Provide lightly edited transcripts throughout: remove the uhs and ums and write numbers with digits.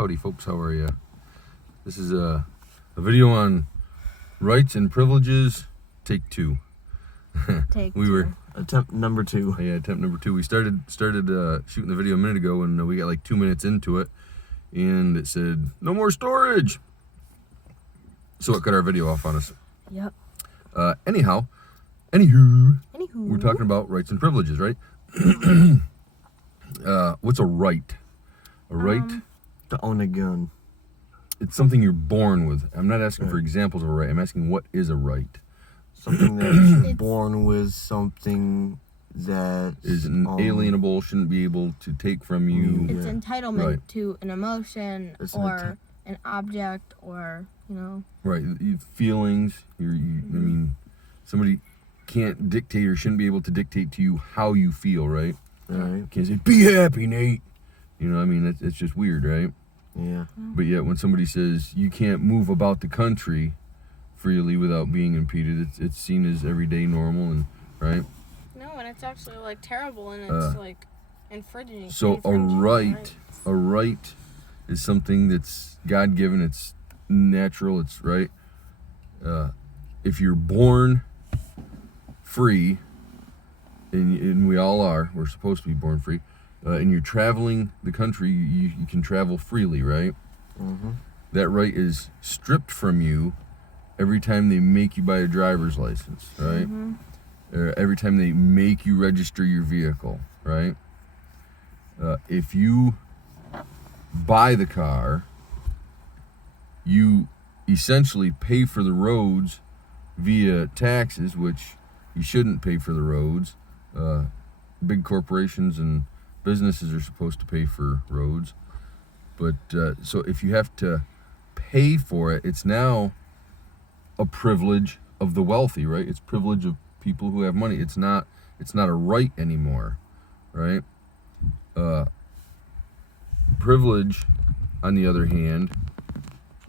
Howdy folks, how are you? This is a video on rights and privileges, take two. Attempt number 2. Yeah, attempt number 2. We started shooting the video a minute ago, and we got like 2 minutes into it, and it said, no more storage! So it cut our video off on us. Yep. Anywho, we're talking about rights and privileges, right? What's a right? A right? To own a gun. It's something you're born with. I'm not asking for examples of a right. I'm asking what is a right? Something that you're born with, something that is inalienable, shouldn't be able to take from you. It's entitlement to an emotion or an object or, Right, feelings. I mean, somebody can't dictate or shouldn't be able to dictate to you how you feel, right? Right. Can't say, be happy, Nate. You know, I mean, it's just weird, right? Yeah. But yet when somebody says you can't move about the country freely without being impeded, it's seen as everyday normal, and right? No, and it's actually like terrible, and it's like infringing. So a right is something that's God-given, it's natural, it's right. If you're born free, and we all are, we're supposed to be born free, and you're traveling the country, you can travel freely, right? Mm-hmm. That right is stripped from you every time they make you buy a driver's license, right? Mm-hmm. Every time they make you register your vehicle, right? If you buy the car, you essentially pay for the roads via taxes, which you shouldn't pay for the roads. Big corporations and businesses are supposed to pay for roads. But so if you have to pay for it, it's now a privilege of the wealthy, right? It's privilege of people who have money. It's not a right anymore, right? Privilege, on the other hand,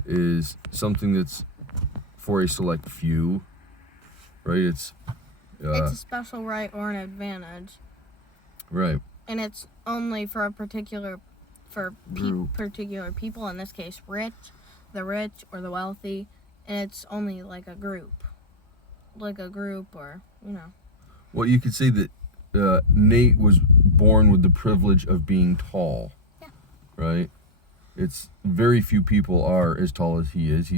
is something that's for a select few, right? It's a special right or an advantage, right? And it's only for a particular people. In this case, the rich or the wealthy, and it's only like a group, or Well, you could say that Nate was born with the privilege of being tall, right? It's very few people are as tall as he is.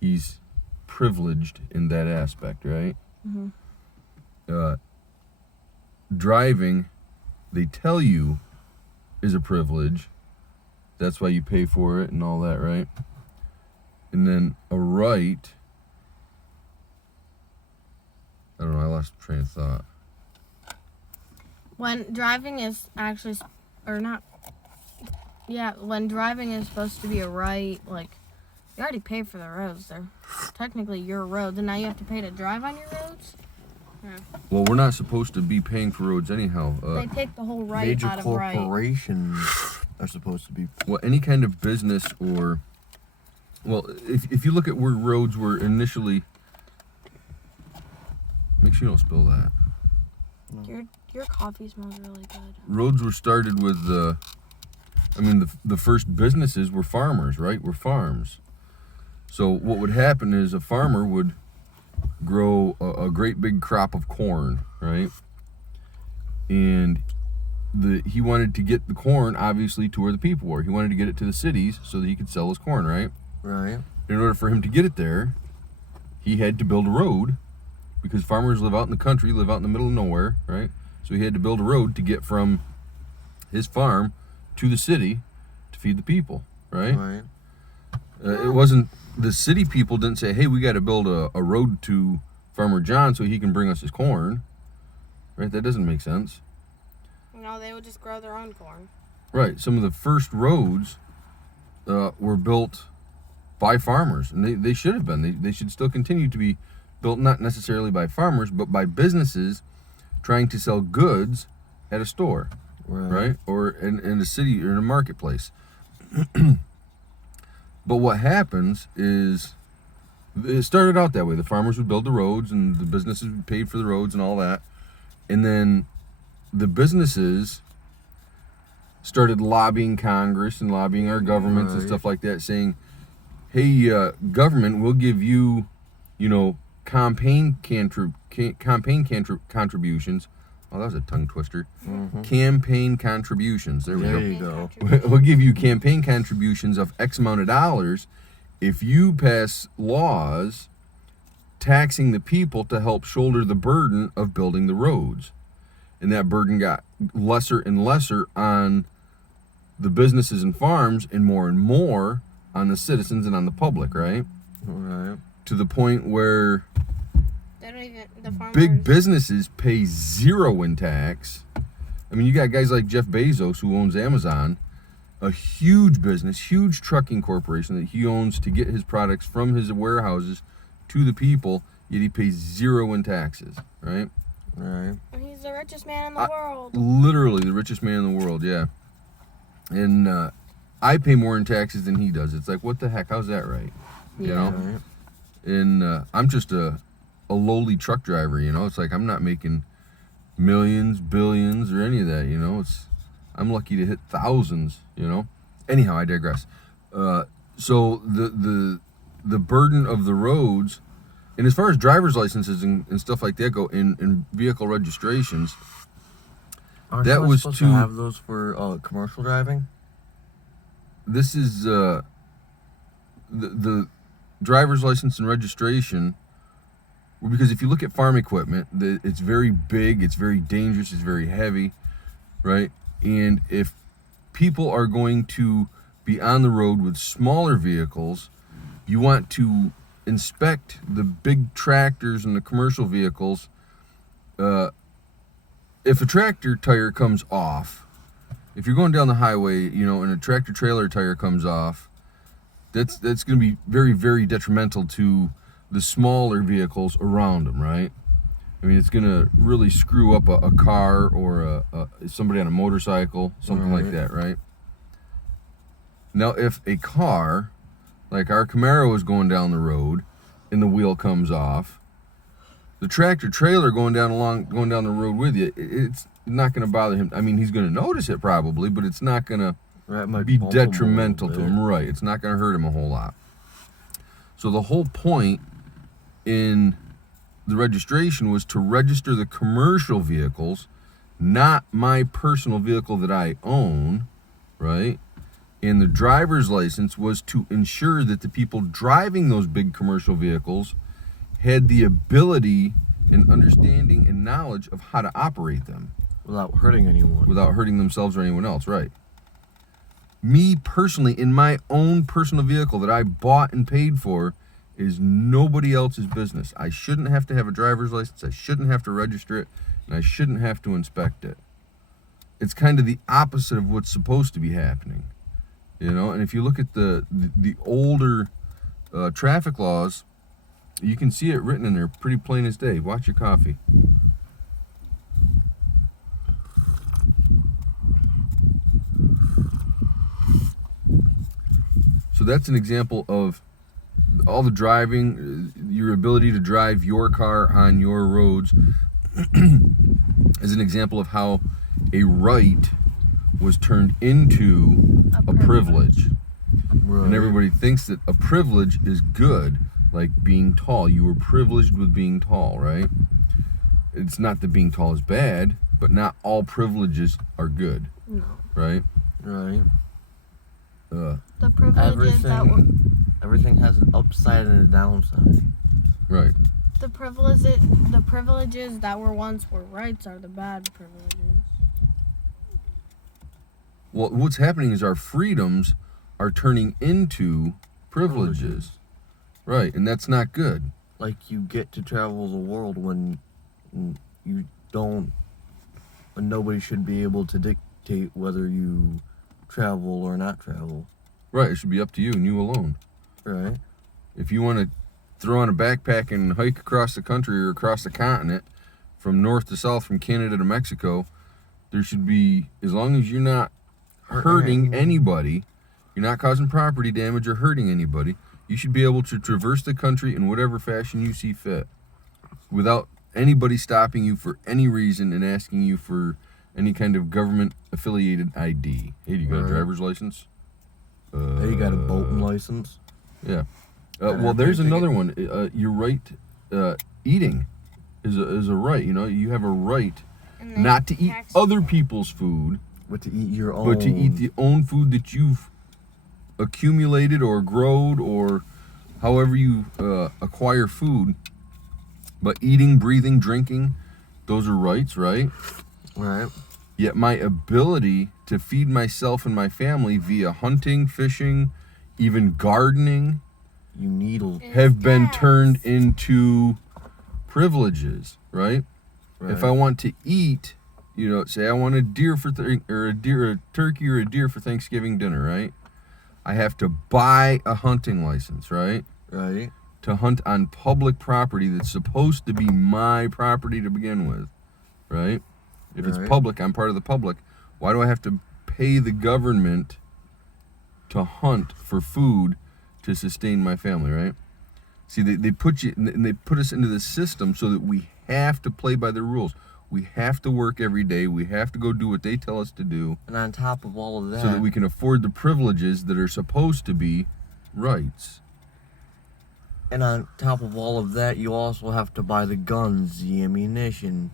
He's privileged in that aspect, right? Mm-hmm. Driving, they tell you, is a privilege. That's why you pay for it and all that, right? And then a right, I don't know, I lost train of thought. When driving is actually, when driving is supposed to be a right, like, you already pay for the roads. They're technically your roads, and now you have to pay to drive on your roads? Yeah. Well, we're not supposed to be paying for roads anyhow. They take the whole right major out of right. corporations are supposed to be. Well, any kind of business or... Well, if you look at where roads were initially... Make sure you don't spill that. No. Your coffee smells really good. Roads were started with the first businesses were farmers, right? Were farms. So what would happen is a farmer would grow a great big crop of corn, right? And he wanted to get the corn, obviously, to where the people were. He wanted to get it to the cities so that he could sell his corn, right? Right. In order for him to get it there, he had to build a road, because farmers live out in the country, live out in the middle of nowhere, right? So he had to build a road to get from his farm to the city to feed the people, right? Right. It wasn't, the city people didn't say, hey, we got to build a road to Farmer John so he can bring us his corn, right? That doesn't make sense. No, they would just grow their own corn. Right. Some of the first roads were built by farmers, and they should have been. They should still continue to be built, not necessarily by farmers, but by businesses trying to sell goods at a store, right? Or in a city or in a marketplace. But what happens is, it started out that way. The farmers would build the roads, and the businesses would pay for the roads and all that. And then the businesses started lobbying Congress and lobbying our governments and Right. stuff like that, saying, "Hey, government, we'll give you, campaign contributions." Oh, that was a tongue twister. Campaign contributions. There we There go. you go. We'll give you campaign contributions of X amount of dollars if you pass laws taxing the people to help shoulder the burden of building the roads. And that burden got lesser and lesser on the businesses and farms and more on the citizens and on the public, right? Right. To the point where They don't even, the farmers. big businesses pay zero in tax. I mean, you got guys like Jeff Bezos, who owns Amazon, a huge business, huge trucking corporation that he owns to get his products from his warehouses to the people, yet he pays zero in taxes, right? Right. He's the richest man in the world. Literally the richest man in the world, yeah. And I pay more in taxes than he does. It's like, what the heck? How's that right? You Yeah. know? Right. And I'm just a lowly truck driver, It's like I'm not making millions, billions, or any of that, I'm lucky to hit thousands, Anyhow, I digress. So the burden of the roads, and as far as driver's licenses and stuff like that go, in vehicle registrations, Aren't That we was supposed to- to have those for commercial driving? this is the driver's license and registration. Because if you look at farm equipment, it's very big, it's very dangerous, it's very heavy, right? And if people are going to be on the road with smaller vehicles, you want to inspect the big tractors and the commercial vehicles. If a tractor tire comes off, if you're going down the highway, and a tractor trailer tire comes off, that's going to be very, very detrimental to the smaller vehicles around them, right? I mean, it's going to really screw up a car or somebody on a motorcycle, something like Right. that, right? Now, if a car, like our Camaro, is going down the road and the wheel comes off, the tractor trailer going down the road with you, it's not going to bother him. I mean, he's going to notice it probably, but it's not going to Right. Might be bump 'em a little detrimental to bit. him, right? It's not going to hurt him a whole lot. So the whole point in the registration was to register the commercial vehicles, not my personal vehicle that I own, right? And the driver's license was to ensure that the people driving those big commercial vehicles had the ability and understanding and knowledge of how to operate them Without hurting anyone. without hurting themselves or anyone else, right? Me personally, in my own personal vehicle that I bought and paid for, is nobody else's business. I shouldn't have to have a driver's license. I shouldn't have to register it, and I shouldn't have to inspect it. It's kind of the opposite of what's supposed to be happening, And if you look at the older traffic laws, you can see it written in there, pretty plain as day. Watch your coffee. So that's an example of all the driving, your ability to drive your car on your roads is an example of how a right was turned into a privilege. Right. And everybody thinks that a privilege is good, like being tall. You were privileged with being tall, right? It's not that being tall is bad, but not all privileges are good, No. right? Right. The privileges that were Everything has an upside and a downside. Right. the privileges that were once were rights are the bad privileges. Well, what's happening is our freedoms are turning into privileges. Right, and that's not good. Like you get to travel the world when you don't, when nobody should be able to dictate whether you travel or not travel. Right, it should be up to you and you alone. Right. If you want to throw on a backpack and hike across the country or across the continent from north to south, from Canada to Mexico, there should be, as long as you're not hurting anybody, you're not causing property damage or hurting anybody, you should be able to traverse the country in whatever fashion you see fit without anybody stopping you for any reason and asking you for any kind of government-affiliated ID. Hey, do you got a Right. driver's license? Hey, you got a boating license? Yeah. I'd Well, have there's to take another it. one. You're right. Eating is a right. You know, you have a right And they not to eat tax- other people's food, But to eat your own. but to eat the own food that you've accumulated or growed or however you acquire food. But eating, breathing, drinking, those are rights, right? Right. Yet my ability to feed myself and my family via hunting, fishing, even gardening You needle. is have been taxed. turned into privileges, right? Right. If I want to eat, you know, say I want a deer for a turkey or a deer for Thanksgiving dinner, right? I have to buy a hunting license, right? Right. To hunt on public property that's supposed to be my property to begin with, right? If it's Right. public, I'm part of the public. Why do I have to pay the government to hunt for food to sustain my family, right? See, they put you and they put us into this system so that we have to play by the rules. We have to work every day. We have to go do what they tell us to do And on top of all of that, so that we can afford the privileges that are supposed to be rights. and on top of all of that, you also have to buy the guns, the ammunition,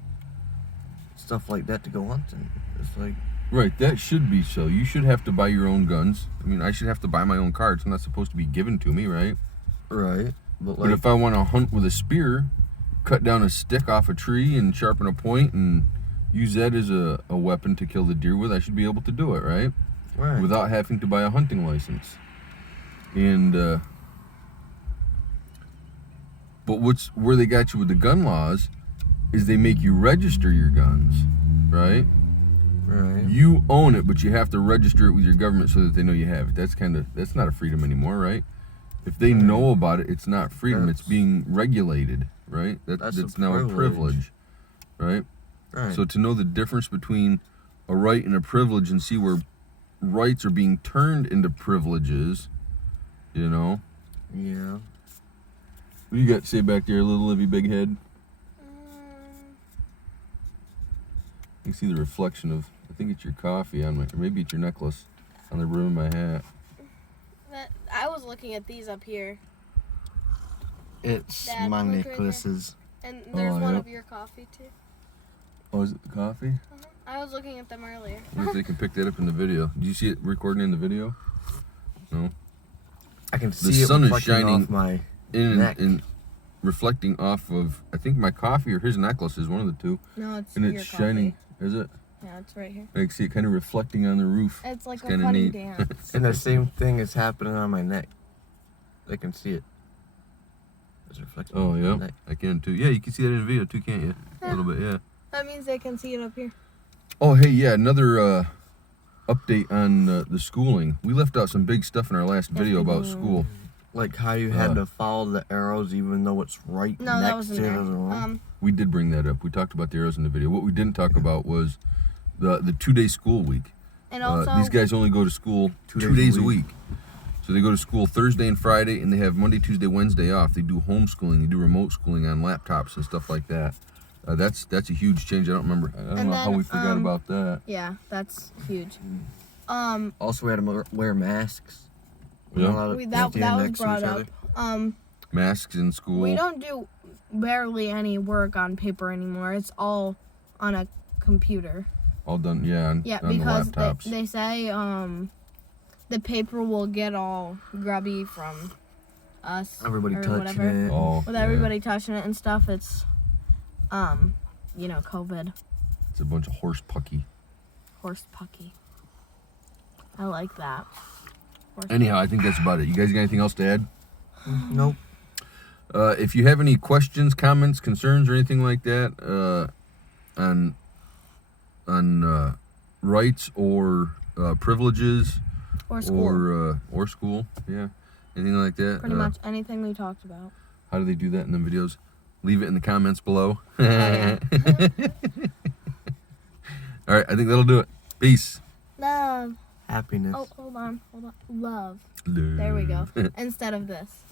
stuff like that to go hunting. It's like, Right, that should be so. You should have to buy your own guns. I mean, I should have to buy my own cards. It's not supposed to be given to me, right? right. But But like, if I want to hunt with a spear, cut down a stick off a tree and sharpen a point and use that as a weapon to kill the deer with, I should be able to do it, right? right. Without having to buy a hunting license. And but where they got you with the gun laws is they make you register your guns, right? right. You own it, but you have to register it with your government so that they know you have it. That's not a freedom anymore, right? If they know about it, it's not freedom. It's That's- being regulated, right? That's That's a now a privilege. privilege, right? Right. So to know the difference between a right and a privilege and see where rights are being turned into privileges, you know. yeah. What do you got to say back there, little Livy Big Head? You can see the reflection of, I think it's your coffee on my, or maybe it's your necklace on the rim of my hat. I was looking at these up here, It's Dad, my look right necklaces. and there's Oh, one yeah. of your coffee too. Oh, is it the coffee? I was looking at them earlier. I wonder if they can pick that up in the video. Did you see it recording in the video? No. I can see it sun is reflecting shining off my In neck. and reflecting off of, I think my coffee or his necklace is one of the two, No, it's and your it's coffee. shining. Is it? Yeah, it's right here. I can see it kind of reflecting on the roof. It's like It's a kinda funny neat. dance. And the same thing is happening on my neck. I can see it. It's reflecting Oh on my yeah, neck. I can too. Yeah, you can see that in the video too, can't you? A little bit, yeah. That means they can see it up here. Oh hey, yeah, another update on the schooling. We left out some big stuff in our last video about school. Like how you had Uh. to follow the arrows even though it's right No, that next wasn't to there. the room. We did bring that up. We talked about the arrows in the video. What we didn't talk about was the 2-day school week. And also, These guys only go to school 2 days a week. So they go to school Thursday and Friday, and they have Monday, Tuesday, Wednesday off. They do homeschooling. They do remote schooling on laptops and stuff like that. That's a huge change. I don't remember. I don't And know how then, we forgot about that. yeah, that's huge. Also, we had to wear masks. We're Yeah. not allowed to That stand was next to brought each up. other. Masks in school. We don't do barely any work on paper anymore. It's all on a computer. All done. Yeah, on, Yeah, on the because laptops. they say the paper will get all grubby from us. Everybody or touching whatever. it. Oh, With yeah. everybody touching it and stuff, it's COVID. It's a bunch of horse pucky. Horse pucky. I like that. Horse Anyhow, I think that's about it. You guys got anything else to add? Nope. If you have any questions, comments, concerns, or anything like that on rights or privileges or school. or school, yeah, anything like that. Pretty much anything we talked about. How do they do that in the videos? Leave it in the comments below. All yeah. right, I think that'll do it. Peace. Love. Happiness. Oh, hold on. Love. There we go. Instead of this.